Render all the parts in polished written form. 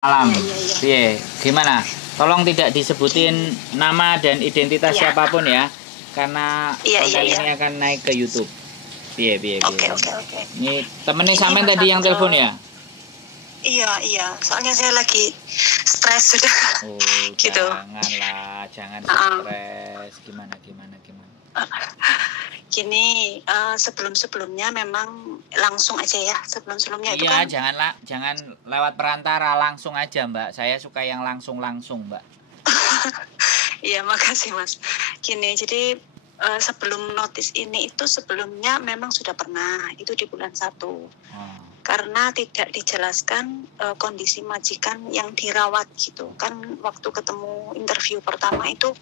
Alam, Iya, iya, iya. piye? Gimana? Tolong tidak disebutin nama dan identitas Iya. siapapun ya, karena Iya, iya, konten iya. ini akan naik ke YouTube. Piye, piye, piye. Oke, oke, oke. Ini temennya Ini sampean tadi yang Mas, telepon ya? iya, iya. Soalnya saya lagi stres sudah. Oh, Gitu. janganlah, jangan Heeh. stres. Gimana, gimana, gimana? Gini, sebelum-sebelumnya memang langsung aja ya. Sebelum-sebelumnya itu Iya, kan, jangan lewat perantara, langsung aja, Mbak. Saya suka yang langsung-langsung, Mbak. iya makasih Mas. Gini, jadi sebelum notis ini itu sebelumnya memang sudah pernah, itu di bulan 1. Karena tidak dijelaskan kondisi majikan yang dirawat gitu. Kan waktu ketemu interview pertama itu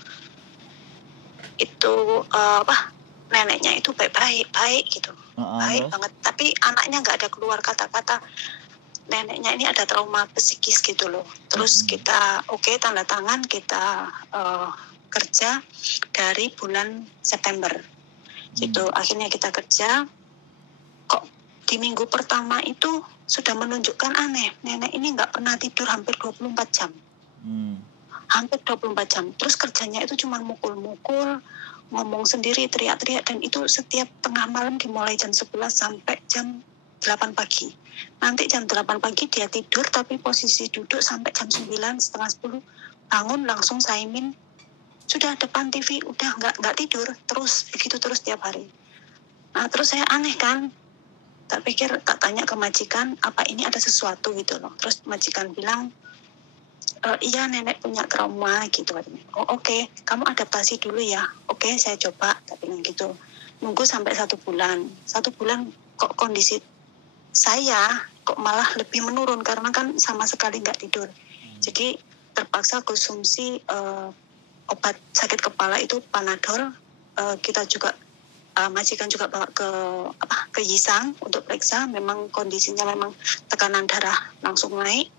neneknya itu baik gitu, baik Terus? banget. Tapi anaknya nggak ada keluar kata-kata neneknya ini ada trauma psikis gitu loh. Terus kita tanda tangan, kita kerja dari bulan September gitu. Akhirnya kita kerja, kok di minggu pertama itu sudah menunjukkan aneh. Nenek ini nggak pernah tidur hampir 24 jam. Hampir 24 jam. Terus kerjanya itu cuma mukul-mukul, ngomong sendiri, teriak-teriak, dan itu setiap tengah malam dimulai jam 11 sampai jam 8 pagi. Nanti jam 8 pagi dia tidur, tapi posisi duduk sampai jam 9, setengah 10, bangun langsung saimin, sudah depan TV, udah nggak tidur, terus begitu terus tiap hari. Nah terus saya aneh kan, tak pikir, tak tanya ke majikan, apa ini ada sesuatu gitu loh. Terus majikan bilang, iya nenek punya trauma gitu. Oh oke, kamu adaptasi dulu ya. Oke, saya coba, tak bilang gitu. Nunggu sampai 1 bulan. 1 bulan kok kondisi saya kok malah lebih menurun karena kan sama sekali nggak tidur. Jadi terpaksa konsumsi obat sakit kepala itu Panadol. Kita juga majikan juga bawa ke Yisang untuk periksa. Memang kondisinya memang tekanan darah langsung naik.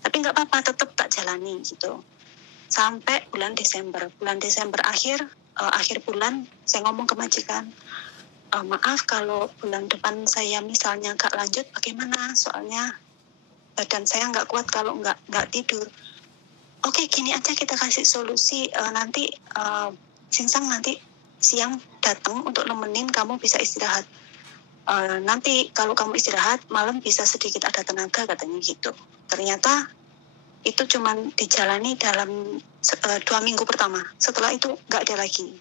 Tapi nggak apa-apa, tetap tak jalani gitu. Sampai bulan Desember. Bulan Desember akhir bulan saya ngomong ke majikan, maaf kalau bulan depan saya misalnya nggak lanjut bagaimana? Soalnya badan saya nggak kuat kalau nggak tidur. Oke, gini aja kita kasih solusi, nanti Singsang nanti siang datang untuk nemenin kamu bisa istirahat. Nanti kalau kamu istirahat malam bisa sedikit ada tenaga katanya gitu. Ternyata itu cuma dijalani dalam 2 minggu pertama. Setelah itu nggak ada lagi.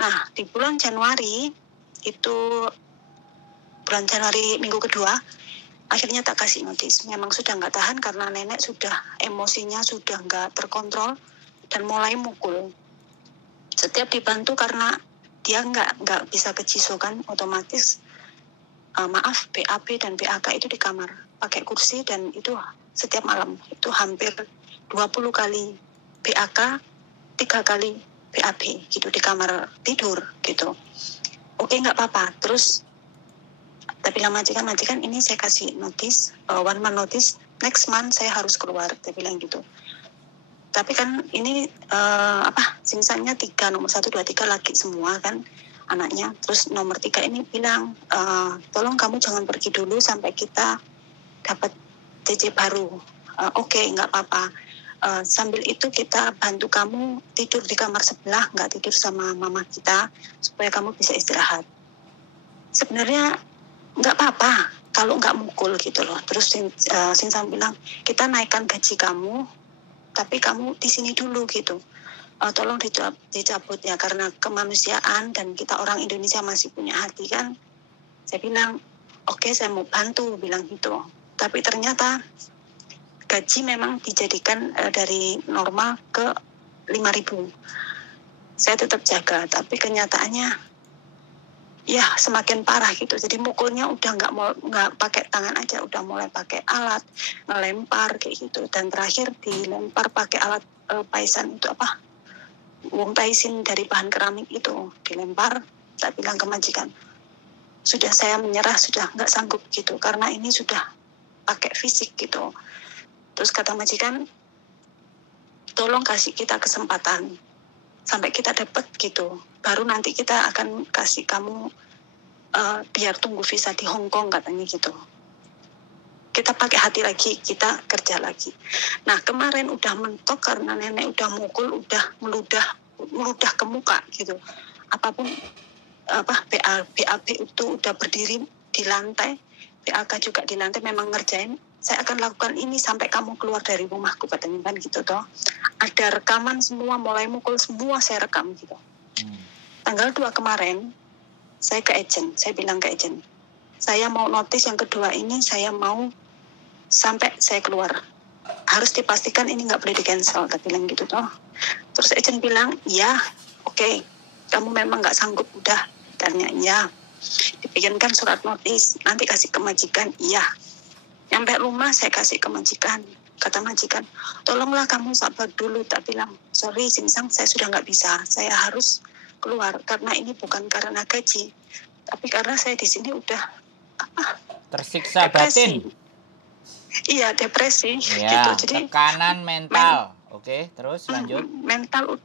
Nah di bulan Januari itu, bulan Januari minggu kedua, akhirnya tak kasih notis. Memang sudah nggak tahan karena nenek sudah emosinya sudah nggak terkontrol dan mulai mukul. Setiap dibantu karena dia nggak bisa kecisukan otomatis. Maaf, BAB dan BAK itu di kamar pakai kursi dan itu setiap malam itu hampir 20 kali BAK, 3 kali BAB gitu di kamar tidur gitu. Oke, nggak apa-apa. Terus tapi bilang majikan ini saya kasih notis, 1 month notice, next month saya harus keluar, dia bilang gitu. Tapi kan ini Singsangnya 3, nomor 1, 2, 3 laki semua kan anaknya. Terus nomor 3 ini bilang, tolong kamu jangan pergi dulu sampai kita dapat JJ baru. Oke, nggak apa-apa. Sambil itu kita bantu kamu tidur di kamar sebelah, nggak tidur sama mama kita, supaya kamu bisa istirahat. Sebenarnya nggak apa-apa kalau nggak mukul gitu loh. Terus Singsang bilang, kita naikkan gaji kamu, tapi kamu di sini dulu gitu. Tolong dicabut ya, karena kemanusiaan dan kita orang Indonesia masih punya hati kan. Saya bilang, oke, saya mau bantu, bilang gitu. Tapi ternyata gaji memang dijadikan dari normal ke 5.000. Saya tetap jaga, tapi kenyataannya ya semakin parah gitu. Jadi mukulnya udah nggak pakai tangan aja, udah mulai pakai alat, ngelempar kayak gitu. Dan terakhir dilempar pakai alat paisan itu wong taisin dari bahan keramik itu dilempar. Saya bilang ke majikan, sudah saya menyerah, sudah nggak sanggup gitu, karena ini sudah pakai fisik gitu. Terus kata majikan, tolong kasih kita kesempatan sampai kita dapat gitu, baru nanti kita akan kasih kamu biar tunggu visa di Hong Kong katanya gitu. kita pakai hati lagi, kita kerja lagi. Nah kemarin udah mentok karena nenek udah mukul, udah meludah ke muka gitu. Apapun BAB itu udah berdiri di lantai, BAK juga di lantai, memang ngerjain. Saya akan lakukan ini sampai kamu keluar dari rumahku, katanya kan gitu toh. Ada rekaman semua, mulai mukul semua saya rekam gitu. Tanggal 2 kemarin saya ke agent, saya bilang ke agent, saya mau notis yang kedua ini, saya mau sampai saya keluar. Harus dipastikan ini nggak boleh di cancel, tak bilang gitu toh. Terus agent bilang, ya oke, kamu memang nggak sanggup, udah. Tanya, ya. Dibikinkan surat notis, nanti kasih ke majikan, iya. Nyampe rumah saya kasih ke majikan. Kata majikan, tolonglah kamu sabar dulu. Tak bilang, sorry Singsang, saya sudah nggak bisa. Saya harus keluar karena ini bukan karena gaji, tapi karena saya di sini udah tersiksa depresi. batin. Iya, depresi Ya, gitu. Jadi tekanan mental. Oke, terus lanjut. Mental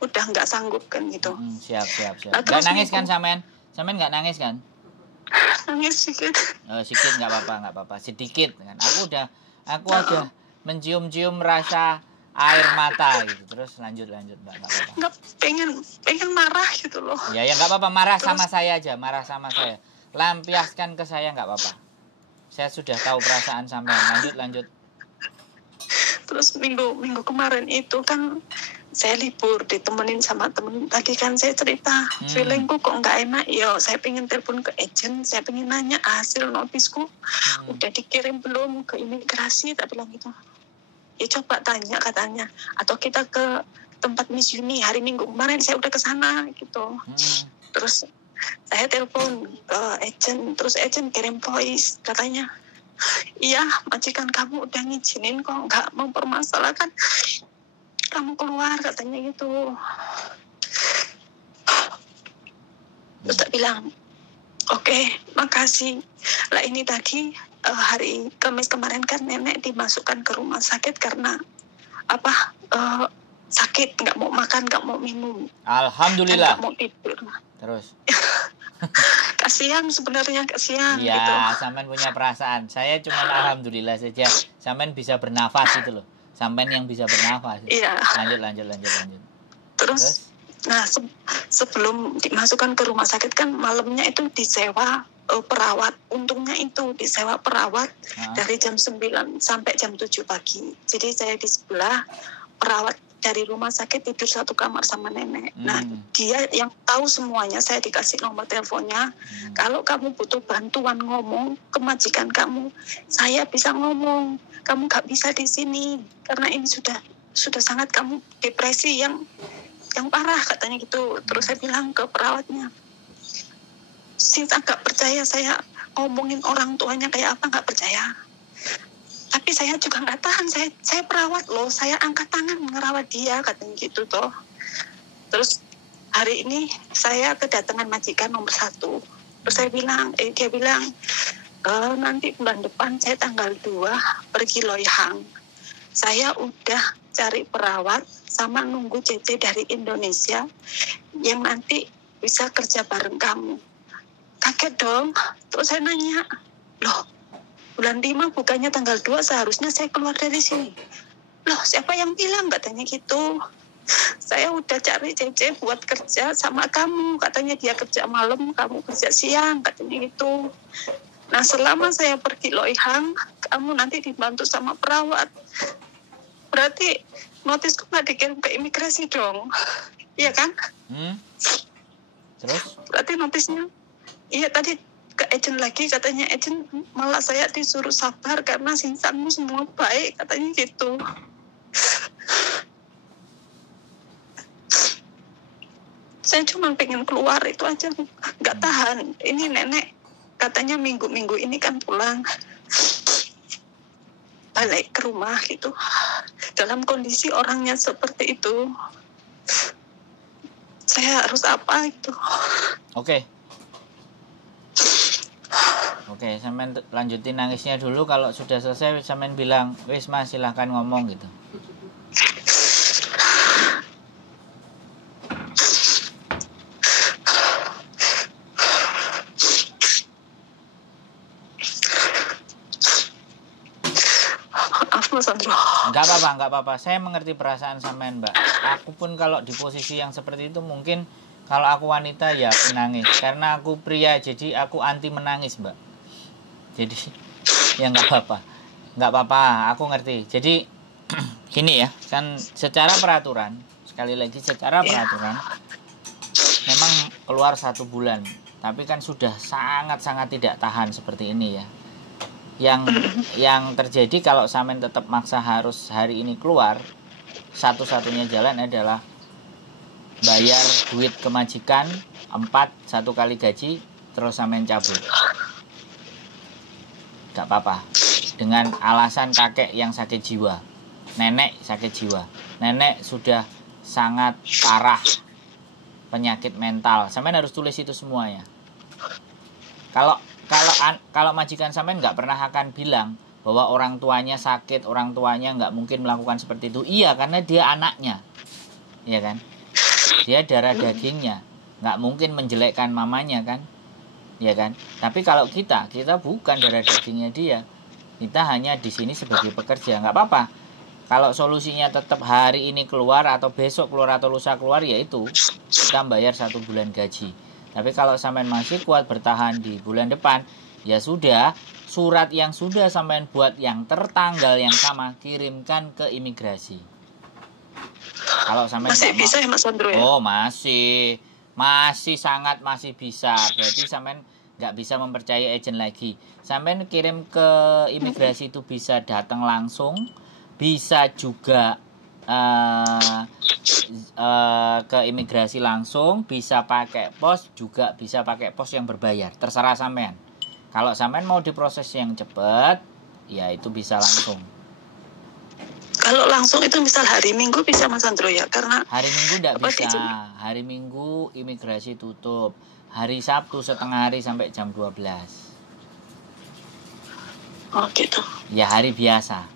udah nggak sanggup kan gitu. Siap. Nah, Nggak nangis kan Samen? Samen nggak nangis kan? Nangis sedikit. Sedikit nggak apa-apa, sedikit kan. Aku aja mencium-cium rasa air mata gitu. Terus lanjut Mbak, nggak apa-apa. Nggak, pengen marah gitu loh. Ya nggak apa-apa, marah sama saya aja, marah sama saya. Lampiaskan ke saya nggak apa-apa. Saya sudah tahu perasaan Samen. Lanjut. Terus minggu kemarin itu kan saya libur, ditemenin sama temen. Tadi kan saya cerita, feelingku kok nggak enak. Yo, saya pengen telepon ke agent, saya pengen nanya hasil notisku udah dikirim belum ke imigrasi, tak bilang gitu. Ya coba tanya katanya. Atau kita ke tempat Miss Yuni hari Minggu kemarin, saya udah ke sana gitu. Terus saya telepon ke agent, terus agent kirim voice katanya, iya majikan kamu udah ngizinin kok, nggak mempermasalahkan kamu keluar, katanya gitu. Terus tak bilang, oke, makasih. Lah ini tadi hari Kamis kemarin kan nenek dimasukkan ke rumah sakit karena sakit, nggak mau makan, nggak mau minum. Alhamdulillah. Nggak mau tidur. Terus. Kasihan sebenarnya, kasihan. Iya, gitu. Samen punya perasaan. Saya cuma alhamdulillah saja. Samen bisa bernafas gitu loh. Samen yang bisa bernafas. Iya. Lanjut. Terus? Nah, sebelum dimasukkan ke rumah sakit kan malamnya itu disewa perawat. Untungnya itu disewa perawat dari jam 9 sampai jam 7 pagi. Jadi saya di sebelah, perawat dari rumah sakit tidur satu kamar sama nenek. Nah, dia yang tahu semuanya, saya dikasih nomor teleponnya. Kalau kamu butuh bantuan ngomong ke majikan kamu, saya bisa ngomong. Kamu nggak bisa di sini karena ini sudah sangat kamu depresi yang parah, katanya gitu. Terus saya bilang ke perawatnya, Sinta nggak percaya saya ngomongin orang tuanya kayak apa, nggak percaya. Tapi saya juga nggak tahan, saya perawat loh, saya angkat tangan ngerawat dia, katanya gitu toh. Terus hari ini saya kedatangan majikan nomor 1. Terus saya bilang, dia bilang, nanti bulan depan saya tanggal 2 pergi Loyang. Saya udah cari perawat sama nunggu CC dari Indonesia yang nanti bisa kerja bareng kamu. Kaget dong. Terus saya nanya, loh bulan 5 bukannya tanggal 2 seharusnya saya keluar dari sini. Loh siapa yang bilang, katanya gitu. Saya udah cari CC buat kerja sama kamu. Katanya dia kerja malam, kamu kerja siang, katanya gitu. Nah selama saya pergi Loyang, kamu nanti dibantu sama perawat. Berarti notisku nggak dikirim ke imigrasi dong. Iya kan? Terus? Berarti notisnya, iya tadi ke agent lagi, katanya agent malah saya disuruh sabar karena Singsangmu semua baik, katanya gitu. Saya cuma pengen keluar itu aja, nggak tahan. Ini nenek katanya minggu-minggu ini kan pulang balik ke rumah gitu. Dalam kondisi orangnya seperti itu, saya harus apa gitu. Oke, Samen lanjutin nangisnya dulu. Kalau sudah selesai, Samen bilang, wis mas silahkan ngomong gitu. nggak apa-apa. Saya mengerti perasaan sampean, Mbak. Aku pun kalau di posisi yang seperti itu mungkin kalau aku wanita ya menangis. Karena aku pria, jadi aku anti menangis, Mbak. Jadi ya nggak apa-apa. Nggak apa-apa, aku ngerti. Jadi gini ya, kan secara peraturan, sekali lagi secara peraturan, memang keluar 1 bulan. Tapi kan sudah sangat-sangat tidak tahan seperti ini ya. Yang terjadi kalau sampean tetap maksa harus hari ini keluar, satu-satunya jalan adalah bayar duit ke majikan 1 kali gaji, terus sampean cabut. Gak apa-apa. Dengan alasan kakek yang sakit jiwa, nenek sakit jiwa, nenek sudah sangat parah penyakit mental, sampean harus tulis itu semuanya. Kalau majikan sampean nggak pernah akan bilang bahwa orang tuanya sakit, orang tuanya nggak mungkin melakukan seperti itu. Iya, karena dia anaknya, ya kan? Dia darah dagingnya, nggak mungkin menjelekkan mamanya kan, ya kan? Tapi kalau kita bukan darah dagingnya dia, kita hanya di sini sebagai pekerja, nggak apa-apa. Kalau solusinya tetap hari ini keluar atau besok keluar atau lusa keluar, yaitu kita bayar 1 bulan gaji. Tapi kalau sampean masih kuat bertahan di bulan depan, ya sudah, surat yang sudah sampean buat yang tertanggal yang sama kirimkan ke imigrasi. Kalau sampean masih bisa ya Mas Sandro ya? Oh, masih sangat masih bisa. Berarti sampean nggak bisa mempercayai agen lagi. Sampean kirim ke imigrasi itu bisa datang langsung, bisa juga ke imigrasi langsung, bisa pakai pos, juga bisa pakai pos yang berbayar, terserah sampean. Kalau sampean mau diproses yang cepat, ya itu bisa langsung. Kalau langsung itu misal hari Minggu bisa Mas Sandro ya? Karena hari Minggu tidak bisa. Hari Minggu imigrasi tutup. Hari Sabtu setengah hari sampai jam 12. Oh gitu. Ya hari biasa.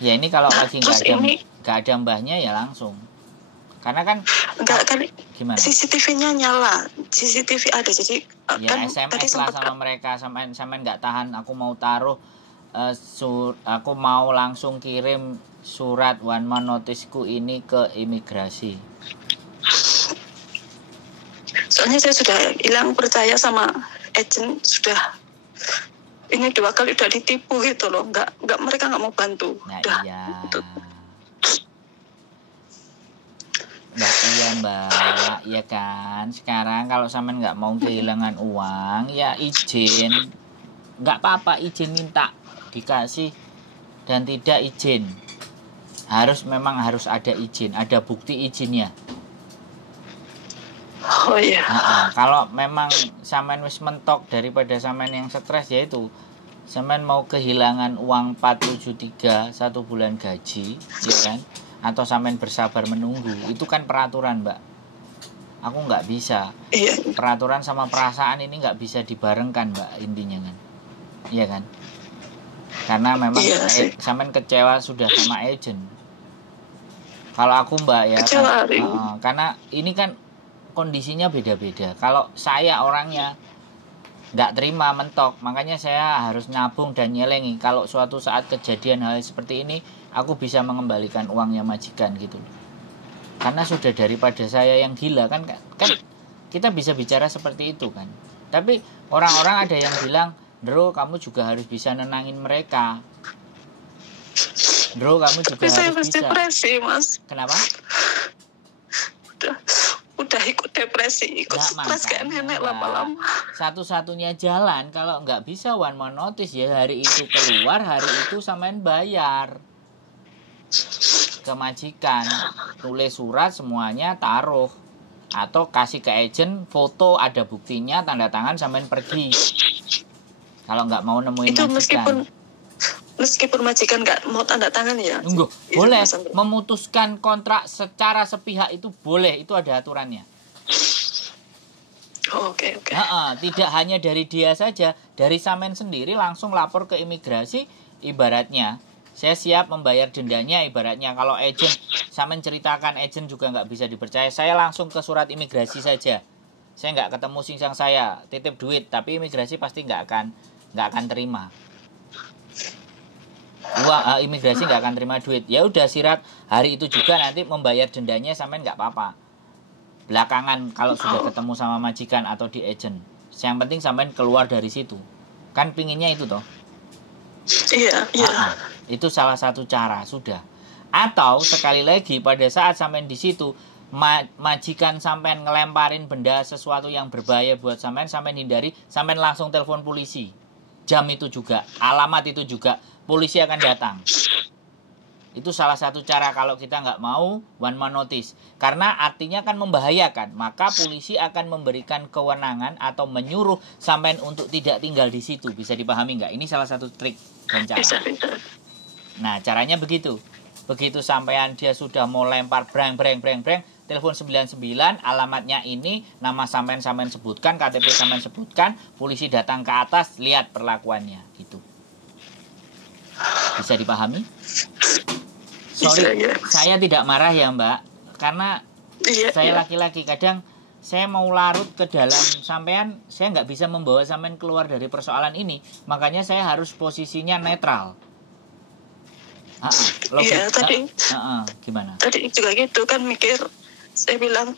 Ya ini kalau lagi nggak ada mbahnya ya langsung. Karena kan enggak kan gimana? CCTV-nya nyala, CCTV ada, jadi ya kan SMS lah sama mereka, sampai nggak tahan, aku mau taruh aku mau langsung kirim surat 1 month noticeku ini ke imigrasi. Soalnya saya sudah hilang percaya sama agent, sudah ini 2 kali udah ditipu gitu loh, nggak mereka nggak mau bantu. Nah udah, iya. gitu. Nah iya mbak, ya kan. Sekarang kalau sampean nggak mau kehilangan uang, ya izin, nggak apa-apa, izin minta dikasih dan tidak izin. Memang harus ada izin, ada bukti izinnya. Oh iya. Kalau memang sampean wis mentok daripada sampean yang stres, yaitu sampean mau kehilangan uang 473 1 bulan gaji, ya kan? Atau sampean bersabar menunggu, itu kan peraturan mbak. Aku nggak bisa. Iya. Peraturan sama perasaan ini nggak bisa dibarengkan mbak, intinya kan, iya kan? Karena memang sampean kecewa sudah sama agent. Kalau aku mbak ya kan, karena ini kan kondisinya beda-beda. Kalau saya orangnya nggak terima mentok, makanya saya harus nabung dan nyelengi. Kalau suatu saat kejadian hal seperti ini, aku bisa mengembalikan uangnya majikan gitu. Karena sudah daripada saya yang gila kan kita bisa bicara seperti itu kan. Tapi orang-orang ada yang bilang, Dro, kamu juga harus bisa nenangin mereka. Dro, kamu juga harus bisa. Depresi, Mas. Kenapa? Udah ikut depresi, ikut stres kayak nenek lama-lama. Satu-satunya jalan kalau nggak bisa 1 month notice, ya hari itu keluar, hari itu sampean bayar ke majikan, tulis surat semuanya, taruh atau kasih ke agent, foto ada buktinya, tanda tangan, sampean pergi. Kalau nggak mau nemuin itu majikan. Meskipun majikan nggak mau tanda tangan ya. Enggak, boleh memutuskan kontrak secara sepihak, itu boleh, itu ada aturannya. Oke. Tidak hanya dari dia saja, dari sampean sendiri langsung lapor ke imigrasi, ibaratnya saya siap membayar dendanya, ibaratnya kalau agent sampean ceritakan, agent juga nggak bisa dipercaya, saya langsung ke surat imigrasi saja, saya nggak ketemu singsang, saya titip duit, tapi imigrasi pasti nggak akan terima. imigrasi nggak akan terima duit. Ya udah sirat hari itu juga nanti membayar dendanya sampean nggak apa-apa. Belakangan kalau sudah ketemu sama majikan atau di agent, yang penting sampean keluar dari situ. Kan pinginnya itu toh. Iya. Itu salah satu cara sudah. Atau sekali lagi pada saat sampean di situ majikan sampean ngelemparin benda sesuatu yang berbahaya buat sampean hindari, sampean langsung telepon polisi. Jam itu juga, alamat itu juga, polisi akan datang. Itu salah satu cara kalau kita nggak mau one man notice. Karena artinya kan membahayakan. Maka polisi akan memberikan kewenangan atau menyuruh sampean untuk tidak tinggal di situ. Bisa dipahami nggak? Ini salah satu trik dan cara. Nah, caranya begitu. Begitu sampean dia sudah mau lempar breng, telepon 99, alamatnya ini, nama sampean sebutkan, KTP sampean sebutkan, polisi datang ke atas, lihat perlakuannya gitu. Bisa dipahami? Sorry, saya tidak marah ya Mbak, karena saya laki-laki, kadang saya mau larut ke dalam sampean, saya nggak bisa membawa sampean keluar dari persoalan ini, makanya saya harus posisinya netral. Gimana? Tadi juga gitu kan mikir, saya bilang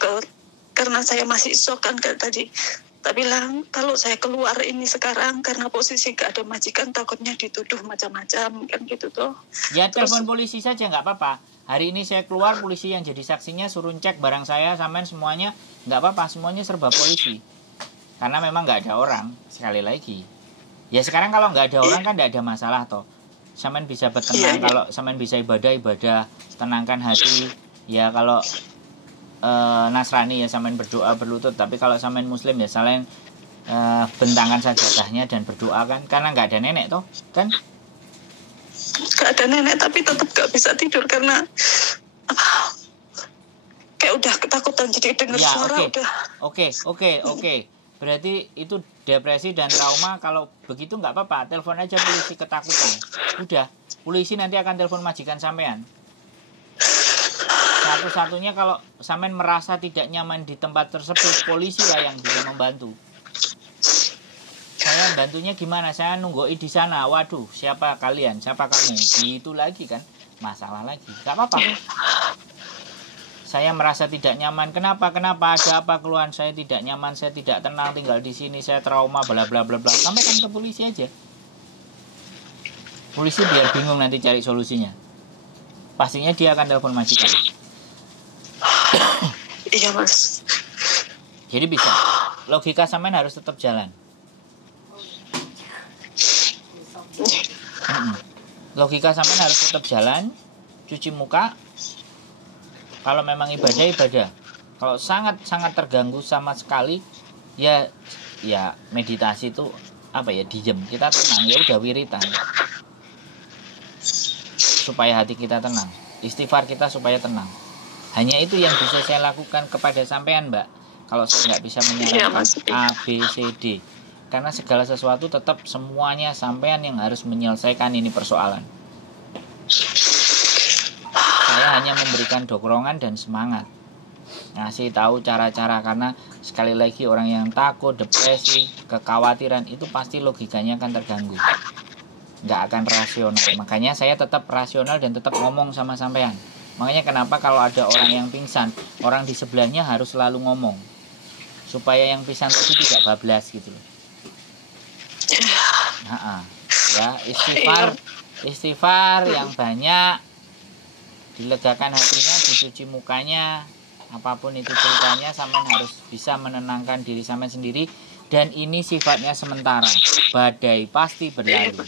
karena saya masih shock kan tadi. Tak bilang kalau saya keluar ini sekarang karena posisi gak ada majikan takutnya dituduh macam-macam kan gitu tuh. Ya telepon polisi saja nggak apa-apa. Hari ini saya keluar, polisi yang jadi saksinya suruh cek barang saya, sampean semuanya nggak apa-apa, semuanya serba polisi. Karena memang nggak ada orang, sekali lagi. Ya sekarang kalau nggak ada orang kan nggak ada masalah toh. Sampean bisa bertenang, kalau sampean bisa ibadah, tenangkan hati. Ya kalau Nasrani ya sampean berdoa berlutut, tapi kalau sampean Muslim ya saling bentangkan sajadahnya dan berdoa kan, karena nggak ada nenek toh kan? Nggak ada nenek tapi tetap nggak bisa tidur karena kayak udah ketakutan jadi dengar suara udah. Oke. Berarti itu depresi dan trauma. Kalau begitu nggak apa-apa, telepon aja polisi ketakutan. Udah, polisi nanti akan telepon majikan sampean. Satu-satunya kalau sampean merasa tidak nyaman di tempat tersebut, polisi lah yang bisa membantu. Saya bantunya gimana? Saya nunggoi di sana. Waduh, siapa kalian? Siapa kamu? Gitu lagi kan, masalah lagi. Gak apa-apa. Saya merasa tidak nyaman. Kenapa? Ada apa keluhan? Saya tidak nyaman, saya tidak tenang tinggal di sini, saya trauma, bla bla bla bla. Sampaikan ke polisi aja. Polisi biar bingung nanti cari solusinya. Pastinya dia akan telepon majikan. Iya mas. Jadi bisa. Logika sampean harus tetap jalan. Logika sampean harus tetap jalan. Cuci muka. Kalau memang ibadah. Kalau sangat terganggu sama sekali, ya meditasi itu diem. Kita tenang, ya udah wiritan. Supaya hati kita tenang. Istighfar kita supaya tenang. Hanya itu yang bisa saya lakukan kepada sampean, Mbak. Kalau saya nggak bisa menyarankan A, B, C, D. Karena segala sesuatu tetap semuanya sampean yang harus menyelesaikan ini persoalan. Saya hanya memberikan dorongan dan semangat. Ngasih tahu cara-cara, karena sekali lagi orang yang takut, depresi, kekhawatiran itu pasti logikanya akan terganggu. Nggak akan rasional. Makanya saya tetap rasional dan tetap ngomong sama sampean. Makanya kenapa kalau ada orang yang pingsan, orang di sebelahnya harus selalu ngomong. Supaya yang pingsan tadi tidak bablas gitu loh. Ya, istighfar yang banyak, dilegakan hatinya, dicuci mukanya, apapun itu ceritanya, sampean harus bisa menenangkan diri sampean sendiri. Dan ini sifatnya sementara, badai pasti berlalu.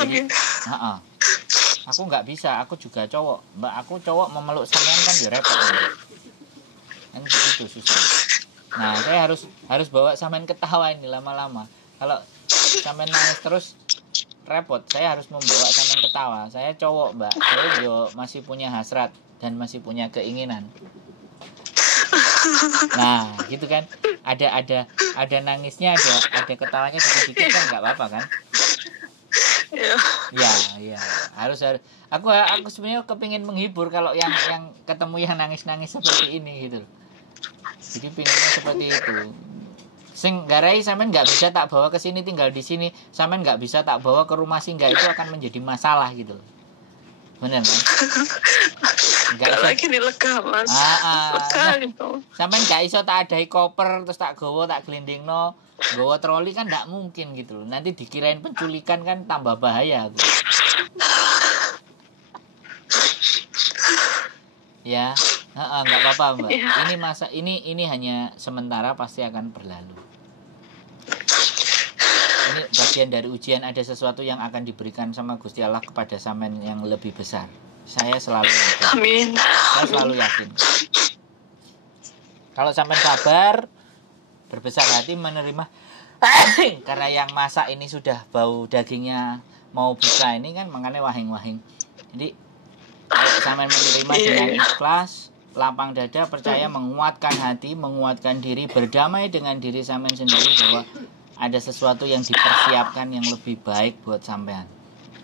Jadi, aku nggak bisa, aku juga cowok, Mbak. Aku cowok memeluk sampean kan ya repot, kan begitu susah. Nah, saya harus bawa sampean ketawa ini lama-lama. Kalau sampean nangis terus repot. Saya harus membawa sampean ketawa. Saya cowok, Mbak. Saya juga masih punya hasrat dan masih punya keinginan. Nah, gitu kan? Ada nangisnya, ada ketawanya dikit-dikit kan nggak apa-apa kan? Ya, harus. Aku sebenarnya kepingin menghibur kalau yang ketemu yang nangis-nangis seperti ini gitu. Jadi pinginnya seperti itu. Sing garai sampean nggak bisa tak bawa ke sini tinggal di sini, sampean nggak bisa tak bawa ke rumah singgah, itu akan menjadi masalah gitu loh. Bener kan? Gak lagi nih lega mas. Lega gitu. Sampean gak iso tak adai koper terus tak gowo tak gelindingno, gowo troli kan nggak mungkin gitu loh. Nanti dikirain penculikan kan tambah bahaya gitu. Ya, nggak apa-apa mbak. Ini hanya sementara, pasti akan berlalu. Ini bagian dari ujian, ada sesuatu yang akan diberikan sama Gusti Allah kepada sampean yang lebih besar. Saya selalu yakin. Amin. Saya selalu yakin. Kalau sampean sabar, berbesar hati menerima, karena yang masak ini sudah bau dagingnya mau buka ini kan, makanya wahing-wahing. Jadi kalau sampean menerima dengan ikhlas, lapang dada, percaya, menguatkan hati, menguatkan diri, berdamai dengan diri sampean sendiri bahwa ada sesuatu yang dipersiapkan yang lebih baik buat sampean.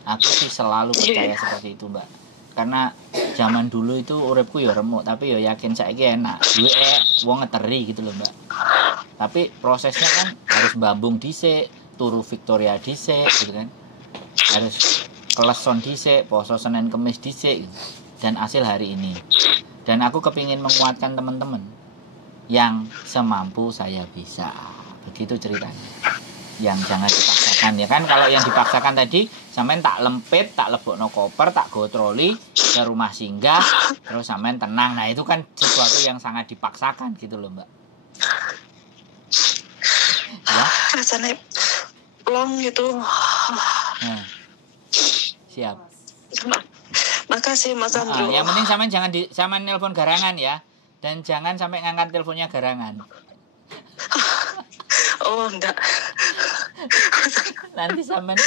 Aku sih selalu percaya seperti itu mbak. Karena zaman dulu itu uripku ya remuk, tapi ya yakin saiki enak. Duwe wong ngeteri gitu loh mbak. Tapi prosesnya kan harus bambung dhisik, turu Victoria dhisik gitu kan. Harus keleson dhisik, poso Senin Kemis dhisik gitu. Dan hasil hari ini. Dan aku kepingin menguatkan teman-teman yang semampu saya bisa. Begitu ceritanya. Yang jangan dipaksakan ya kan. Kalau yang dipaksakan tadi sampean tak lempit, tak lebokno koper, tak go troli ke rumah singgah, terus sampean tenang. Nah itu kan sesuatu yang sangat dipaksakan gitu loh mbak. Ya rasanya plong gitu. Siap. Makasih Mas Andro. Yang penting sampean jangan nelpon garangan ya. Dan jangan sampai ngangkat teleponnya garangan. Oh enggak. Nanti sampean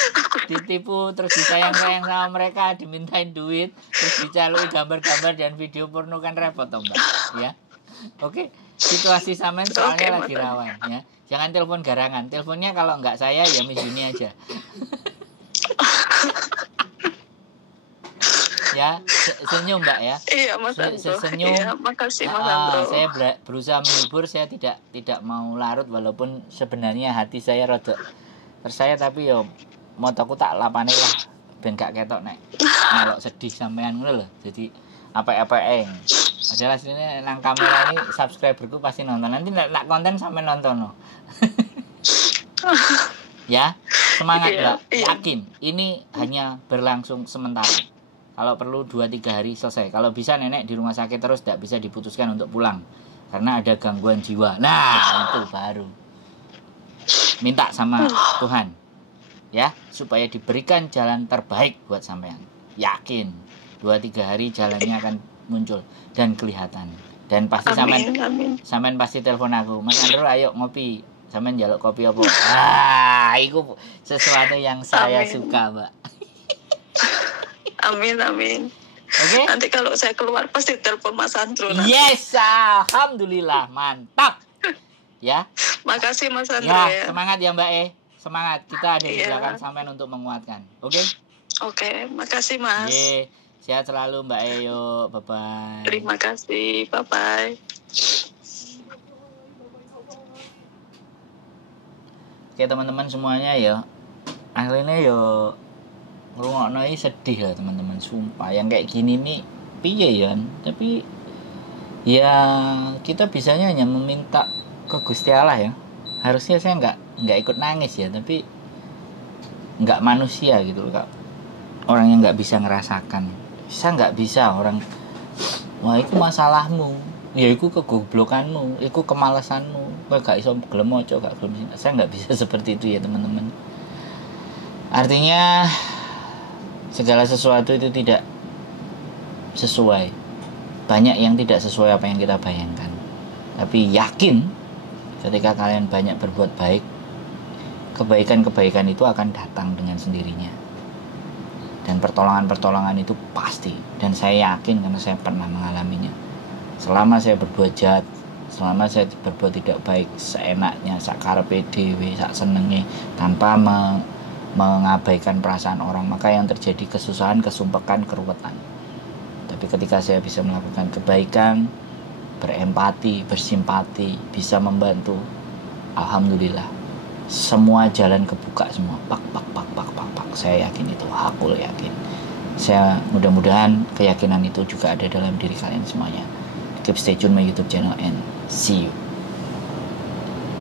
ditipu, terus disayang-sayang sama mereka, dimintain duit, terus dicalui gambar-gambar dan video porno, kan repot toh mbak ya. Oke, situasi sampean soalnya lagi rawan ya. Jangan telepon garangan. Teleponnya kalau nggak saya ya Miss Juni aja. Ya, senyum mbak ya. Iya Mas Andro. Senyum. Iya, makasih Mas Andro. Saya berusaha menghibur, saya tidak mau larut, walaupun sebenarnya hati saya rada tersayat, tapi yo motoku tak lapane lah ben gak ketok nek melok sedih sampean ngono lho. Jadi apa-apae. Adalah sini nang kamera ini subscriberku pasti nonton. Nanti nak konten sampe nonton no. Ya, semangat mbak. Yakin ini hanya berlangsung sementara. Kalau perlu 2-3 hari selesai. Kalau bisa nenek di rumah sakit terus, tidak bisa diputuskan untuk pulang karena ada gangguan jiwa. Nah itu baru minta sama Tuhan ya, supaya diberikan jalan terbaik buat sampean. Yakin 2-3 hari jalannya akan muncul dan kelihatan. Dan pasti sampean pasti telepon aku, Mas Andro ayo ngopi. Sampean njaluk kopi apa? Itu sesuatu yang saya suka mbak. Amin. Oke. Nanti kalau saya keluar pasti telepon Mas Andro nanti. Yes, alhamdulillah, mantap. Ya. Makasih Mas Andro ya. Semangat ya Mbak semangat. Kita ada di belakang sampean untuk menguatkan. Oke? Oke, makasih Mas. Sehat selalu Mbak yuk, bye bye. Terima kasih, bye bye. Oke teman-teman semuanya ya. Akhirnya yo ngrungokno iki sedih lah teman-teman, sumpah. Yang kayak gini nih piye ya, tapi ya kita bisanya hanya meminta ke Gusti Allah ya. Harusnya saya nggak ikut nangis ya, tapi nggak manusia gitu loh kak. Orang yang nggak bisa ngerasakan, saya nggak bisa orang, wah itu masalahmu, ya itu kegoblokanmu, itu kemalasanmu, kau gak iso gelem maca, gak gelem. Saya nggak bisa seperti itu ya teman-teman. Artinya segala sesuatu itu tidak sesuai. Banyak yang tidak sesuai apa yang kita bayangkan. Tapi yakin ketika kalian banyak berbuat baik, kebaikan-kebaikan itu akan datang dengan sendirinya. Dan pertolongan-pertolongan itu pasti. Dan saya yakin karena saya pernah mengalaminya. Selama saya berbuat jahat, selama saya berbuat tidak baik seenaknya, sakarepe dhewe, sak senenge, tanpa mengabaikan perasaan orang, maka yang terjadi kesusahan, kesumpekan, keruwetan. Tapi ketika saya bisa melakukan kebaikan, berempati, bersimpati, bisa membantu, alhamdulillah semua jalan kebuka semua, pak. Saya yakin itu, aku yakin. Saya mudah-mudahan keyakinan itu juga ada dalam diri kalian semuanya. Keep stay tune my YouTube channel and see you.